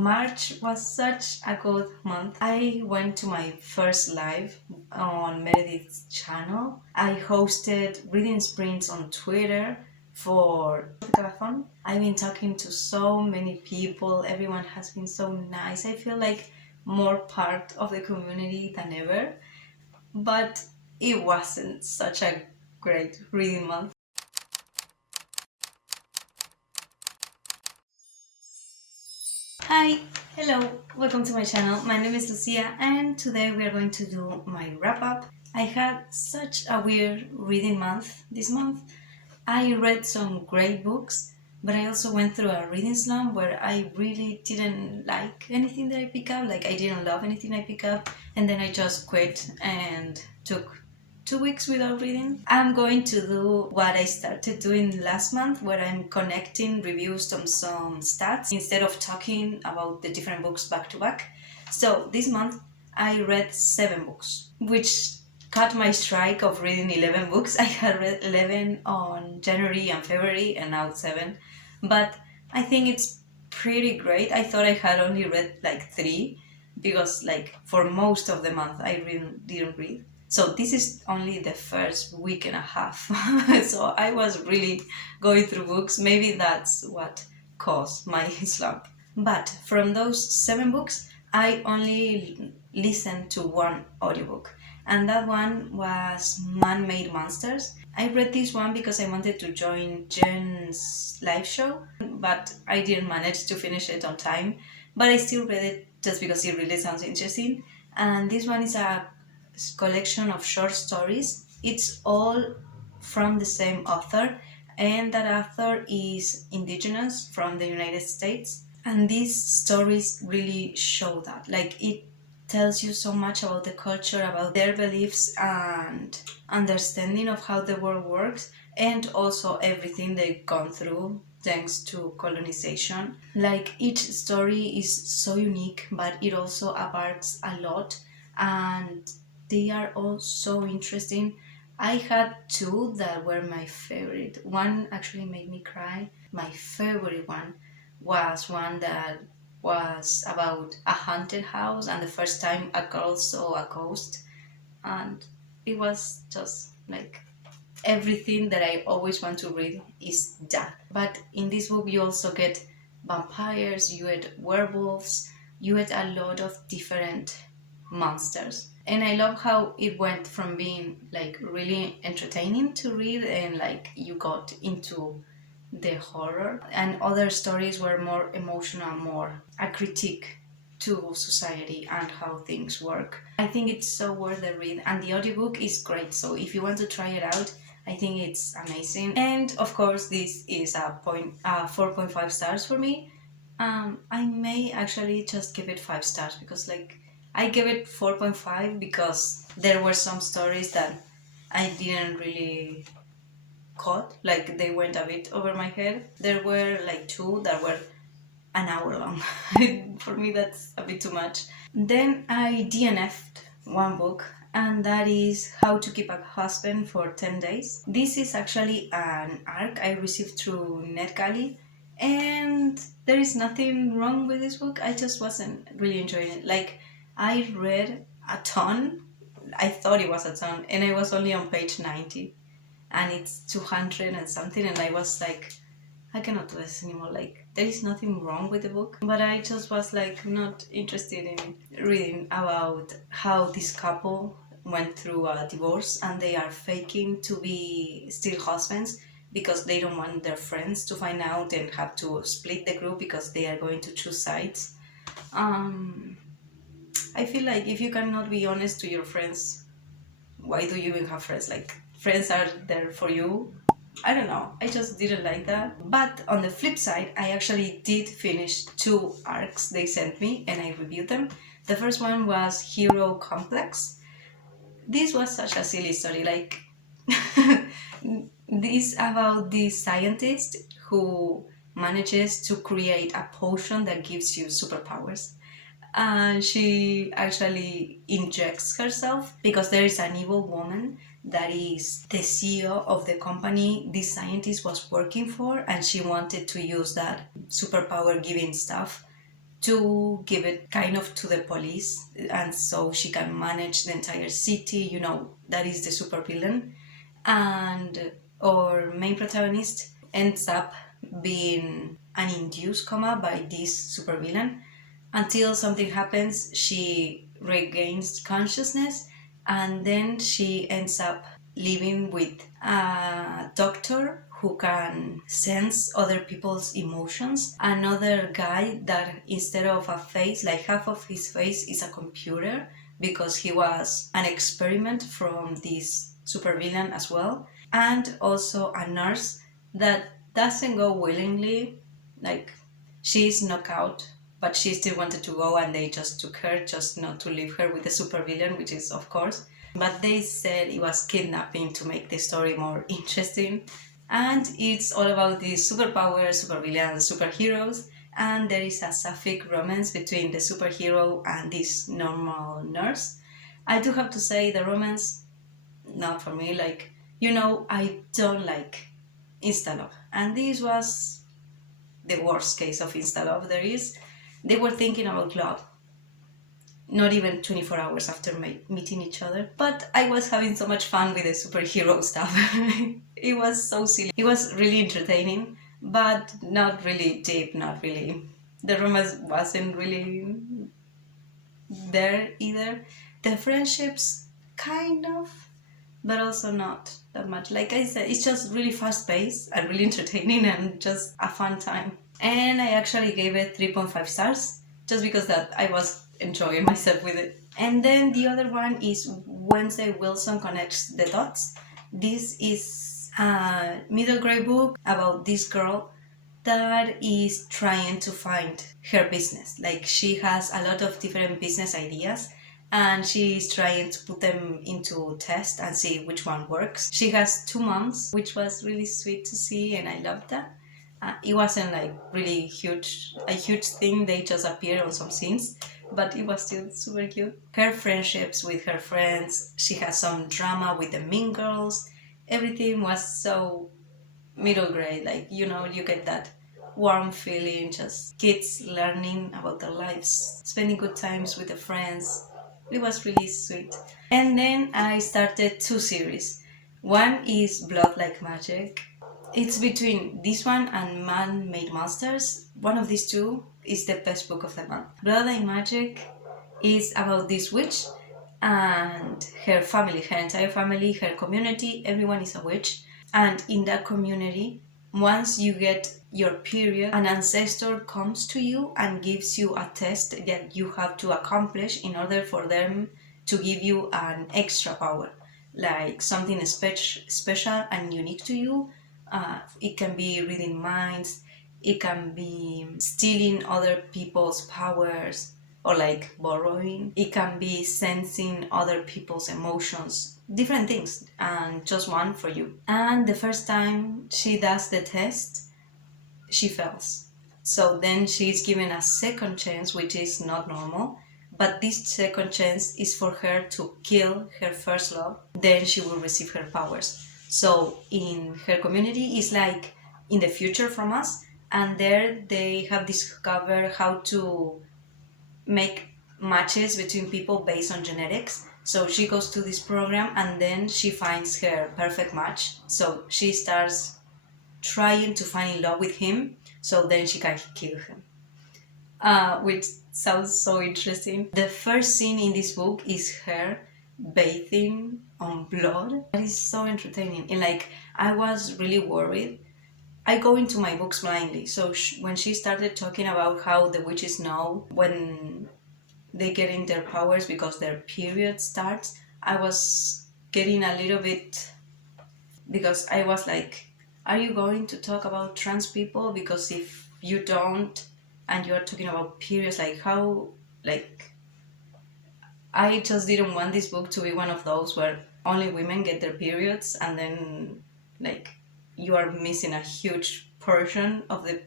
March was such a good month. I went to my first live on Meredith's channel. I hosted reading sprints on Twitter for Calafon. I've been talking to so many people. Everyone has been so nice. I feel like more part of the community than ever. But it wasn't such a great reading month. Hi, hello, welcome to my channel. My name is Lucia and today we are going to do my wrap up. I had such a weird reading month this month. I read some great books, but I also went through a reading slump where I really didn't like anything that I picked up, like I didn't love anything I picked up, and then I just quit and took 2 weeks without reading. I'm going to do what I started doing last month, where I'm connecting reviews on some stats instead of talking about the different books back to back. So this month I read 7 books, which cut my strike of reading 11 books. I had read 11 on January and February and now 7. But I think it's pretty great. I thought I had only read like 3 because like for most of the month I really didn't read. So this is only the first week and a half. So I was really going through books. Maybe that's what caused my slump. But from those 7 books, I only listened to one audiobook. And that one was Man-Made Monsters. I read this one because I wanted to join Jen's live show, but I didn't manage to finish it on time. But I still read it just because it really sounds interesting. And this one is a collection of short stories. It's all from the same author, and that author is indigenous from the United States. And these stories really show that. Like, it tells you so much about the culture, about their beliefs and understanding of how the world works, and also everything they've gone through thanks to colonization. Like, each story is so unique, but it also abarks a lot, and they are all so interesting. I had 2 that were my favorite. One actually made me cry. My favorite one was one that was about a haunted house and the first time a girl saw a ghost, and it was just like everything that I always want to read is that. But in this book you also get vampires, you get werewolves, you get a lot of different monsters. And I love how it went from being like really entertaining to read and like you got into the horror, and other stories were more emotional, more a critique to society and how things work. I think it's so worth the read, and the audiobook is great, so if you want to try it out, I think it's amazing. And of course this is a 4.5 stars for me. I may actually just give it 5 stars because like I gave it 4.5 because there were some stories that I didn't really caught, like they went a bit over my head. There were like 2 that were an hour long. For me that's a bit too much. Then I DNF'd one book, and that is How to Keep a Husband for 10 Days. This is actually an arc I received through NetGalley, and there is nothing wrong with this book. I just wasn't really enjoying it. Like, I read a ton, I thought it was a ton, and I was only on page 90 and it's 200 and something, and I was like, I cannot do this anymore. Like, there is nothing wrong with the book, but I just was like not interested in reading about how this couple went through a divorce and they are faking to be still husbands because they don't want their friends to find out and have to split the group because they are going to choose sides. I feel like if you cannot be honest to your friends, why do you even have friends? Like, friends are there for you. I don't know, I just didn't like that. But on the flip side, I actually did finish 2 arcs they sent me and I reviewed them. The first one was Hero Complex. This was such a silly story, like this about this scientist who manages to create a potion that gives you superpowers, and she actually injects herself because there is an evil woman that is the CEO of the company this scientist was working for, and she wanted to use that superpower giving stuff to give it kind of to the police, and so she can manage the entire city. That is the supervillain. And our main protagonist ends up being an induced coma by this supervillain until something happens. She regains consciousness, and then she ends up living with a doctor who can sense other people's emotions. Another guy that instead of a face, like half of his face is a computer, because he was an experiment from this supervillain as well. And also a nurse that doesn't go willingly, like she's knocked out, but she still wanted to go, and they just took her just not to leave her with the supervillain, which is of course. But they said it was kidnapping to make the story more interesting. And it's all about these superpowers, supervillains, superheroes, and there is a sapphic romance between the superhero and this normal nurse. I do have to say the romance, not for me. Like, I don't like insta love, and this was the worst case of insta love there is. They were thinking about love not even 24 hours after meeting each other. But I was having so much fun with the superhero stuff. It was so silly. It was really entertaining, but not really deep, not really. The romance wasn't really there either. The friendships, kind of, but also not that much. Like I said, it's just really fast paced and really entertaining and just a fun time. And I actually gave it 3.5 stars just because that I was enjoying myself with it. And then the other one is Wednesday Wilson Connects the Dots. This is a middle grade book about this girl that is trying to find her business. Like, she has a lot of different business ideas, and she is trying to put them into test and see which one works. She has 2 moms, which was really sweet to see, and I loved that. It wasn't like really a huge thing. They just appeared on some scenes, but it was still super cute. Her friendships with her friends, she has some drama with the mean girls. Everything was so middle grade, like, you get that warm feeling, just kids learning about their lives, spending good times with their friends. It was really sweet. And then I started 2 series. One is Blood Like Magic. It's between this one and Man-Made Monsters. One of these two is the best book of the month. Blood Like Magic is about this witch and her family, her entire family, her community. Everyone is a witch. And in that community, once you get your period, an ancestor comes to you and gives you a test that you have to accomplish in order for them to give you an extra power, like something special and unique to you. It can be reading minds, it can be stealing other people's powers, or like borrowing. It can be sensing other people's emotions, different things, and just one for you. And the first time she does the test, she fails. So then she's given a second chance, which is not normal. But this second chance is for her to kill her first love. Then she will receive her powers. So in her community, it's like in the future from us. And there they have discovered how to make matches between people based on genetics. So she goes to this program, and then she finds her perfect match. So she starts trying to fall in love with him, so then she can kill him. Which sounds so interesting. The first scene in this book is her bathing on blood. That is so entertaining. And like, I was really worried. I go into my books blindly. So when she started talking about how the witches know when they get in their powers because their period starts, I was getting a little bit, because I was like, are you going to talk about trans people? Because if you don't, and you're talking about periods, like how, like, I just didn't want this book to be one of those where only women get their periods, and then like you are missing a huge portion of the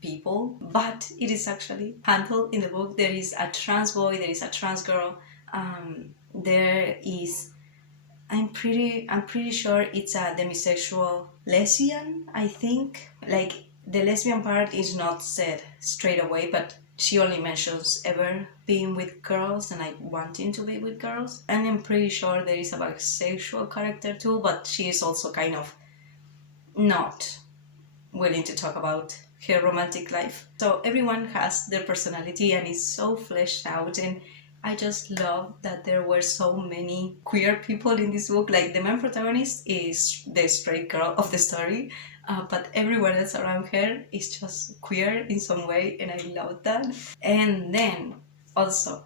people. But it is actually handled in the book. There is a trans boy, there is a trans girl, there is, I'm pretty sure it's a demisexual lesbian, I think. Like, the lesbian part is not said straight away, but she only mentions ever being with girls and like wanting to be with girls. And I'm pretty sure there is a bisexual character too, but she is also kind of not willing to talk about her romantic life. So everyone has their personality and is so fleshed out, and I just love that there were so many queer people in this book. Like the main protagonist is the straight girl of the story, but everyone else around her is just queer in some way, and I love that. And then also,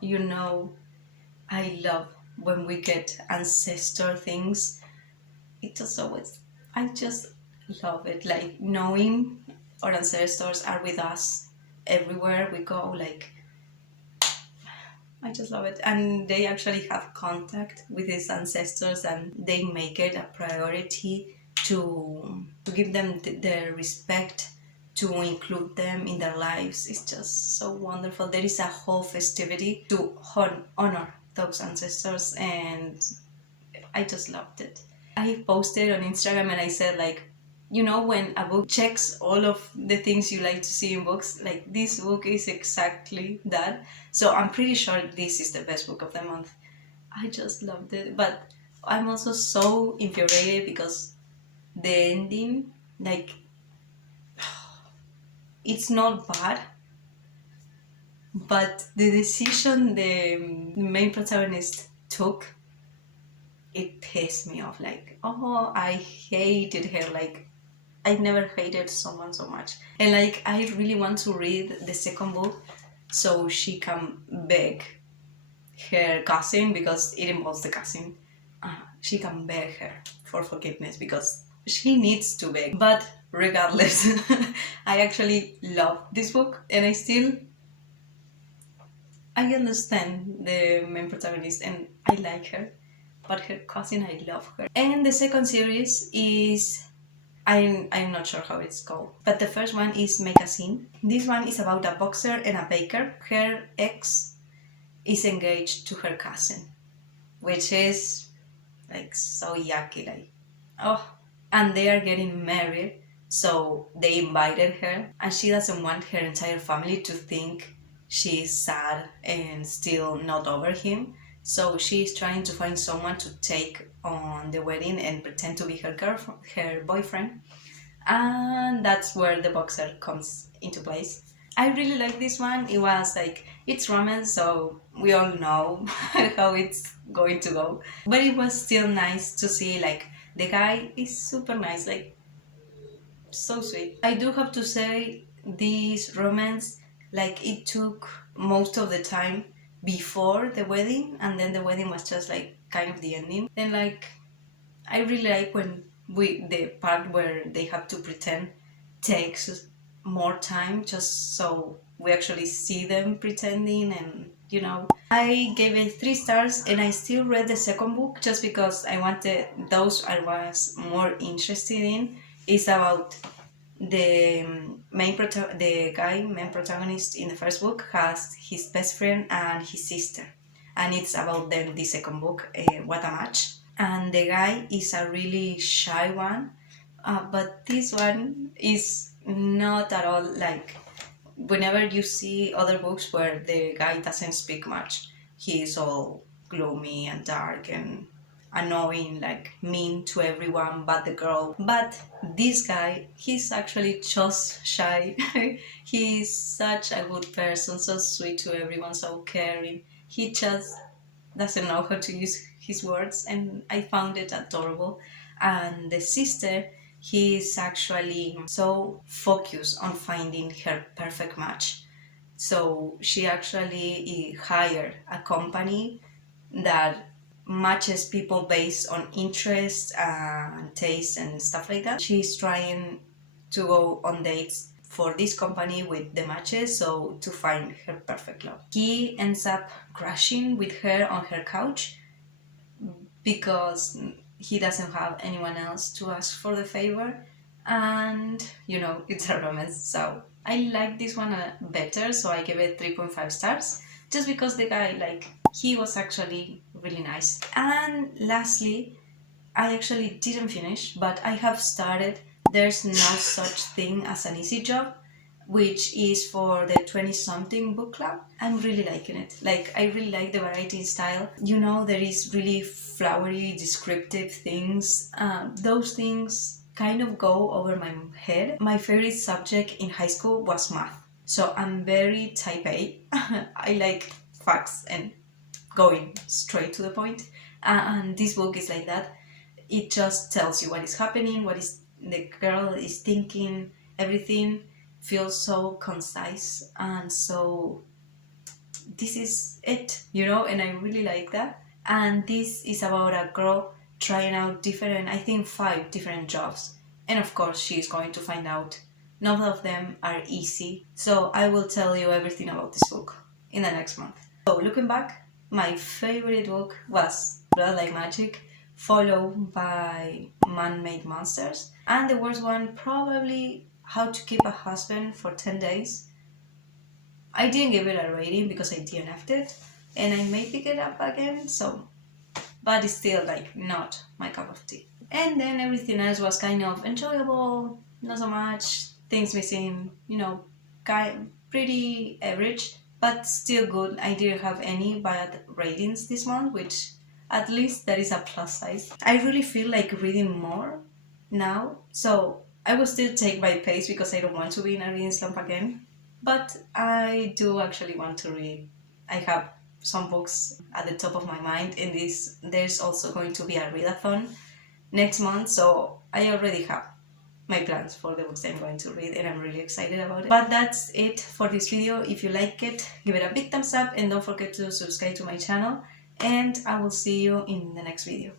I love when we get ancestor things. It just always, I just love it. Like knowing our ancestors are with us everywhere we go. Like I just love it. And they actually have contact with his ancestors, and they make it a priority to give them their respect, to include them in their lives. It's just so wonderful. There is a whole festivity to honor those ancestors, and I just loved it. I posted on Instagram and I said, like, when a book checks all of the things you like to see in books, like this book is exactly that. So I'm pretty sure this is the best book of the month. I just loved it. But I'm also so infuriated because the ending, like, it's not bad, but the decision the main protagonist took, it pissed me off. Like, oh, I hated her. Like, I never hated someone so much. And like, I really want to read the second book so she can beg her cousin, because it involves the cousin. She can beg her for forgiveness because she needs to beg. But regardless, I actually love this book, and I understand the main protagonist and I like her, but her cousin, I love her. And the second series is, I'm not sure how it's called, but the first one is Make a Scene. This one is about a boxer and a baker. Her ex is engaged to her cousin, which is like so yucky, like, oh, and they are getting married. So they invited her, and she doesn't want her entire family to think she's sad and still not over him. So she's trying to find someone to take on the wedding and pretend to be her girlfriend, her boyfriend, and that's where the boxer comes into place. I really like this one. It was like, it's romance, so we all know how it's going to go. But it was still nice to see, like, the guy is super nice, like, so sweet. I do have to say, this romance, like, it took most of the time before the wedding, and then the wedding was just like kind of the ending. Then, like, I really like when the part where they have to pretend takes more time, just so we actually see them pretending. And I gave it 3 stars, and I still read the second book just because I wanted those I was more interested in. It's about the main protagonist in the first book has his best friend and his sister, and it's about them. The second book, What a Match, and the guy is a really shy one, but this one is not at all. Like, whenever you see other books where the guy doesn't speak much, he's all gloomy and dark and annoying, like mean to everyone but the girl. But this guy, he's actually just shy. He's such a good person, so sweet to everyone, so caring. He just doesn't know how to use his words, and I found it adorable. And the sister, he is actually so focused on finding her perfect match. So she actually hired a company that matches people based on interests and taste and stuff like that. She's trying to go on dates for this company with the matches, so to find her perfect love. He ends up crashing with her on her couch because he doesn't have anyone else to ask for the favor, and it's a romance. So I like this one better, so I give it 3.5 stars, just because the guy, like, he was actually really nice. And lastly, I actually didn't finish, but I have started There's No Such Thing as an Easy Job, which is for the 20-something book club. I'm really liking it. Like, I really like the variety style. You know, there is really flowery, descriptive things. Those things kind of go over my head. My favorite subject in high school was math. So I'm very type A. I like facts and going straight to the point. And this book is like that. It just tells you what is happening, what is the girl is thinking, everything feels so concise, and so this is it, and I really like that. And this is about a girl trying out different, I think 5 different jobs, and of course she's going to find out none of them are easy. So I will tell you everything about this book in the next month. So looking back, my favorite book was Blood Like Magic, followed by Man-Made Monsters, and the worst one probably How to Keep a Husband for 10 Days. I didn't give it a rating because I DNF'd it, and I may pick it up again, so, but it's still like not my cup of tea. And then everything else was kind of enjoyable, not so much, things missing, pretty average, but still good. I didn't have any bad ratings this month, which at least that is a plus size. I really feel like reading more now, so I will still take my pace because I don't want to be in a reading slump again. But I do actually want to read. I have some books at the top of my mind, and there's also going to be a readathon next month, so I already have my plans for the books I'm going to read, and I'm really excited about it. But that's it for this video. If you like it, give it a big thumbs up, and don't forget to subscribe to my channel, and I will see you in the next video.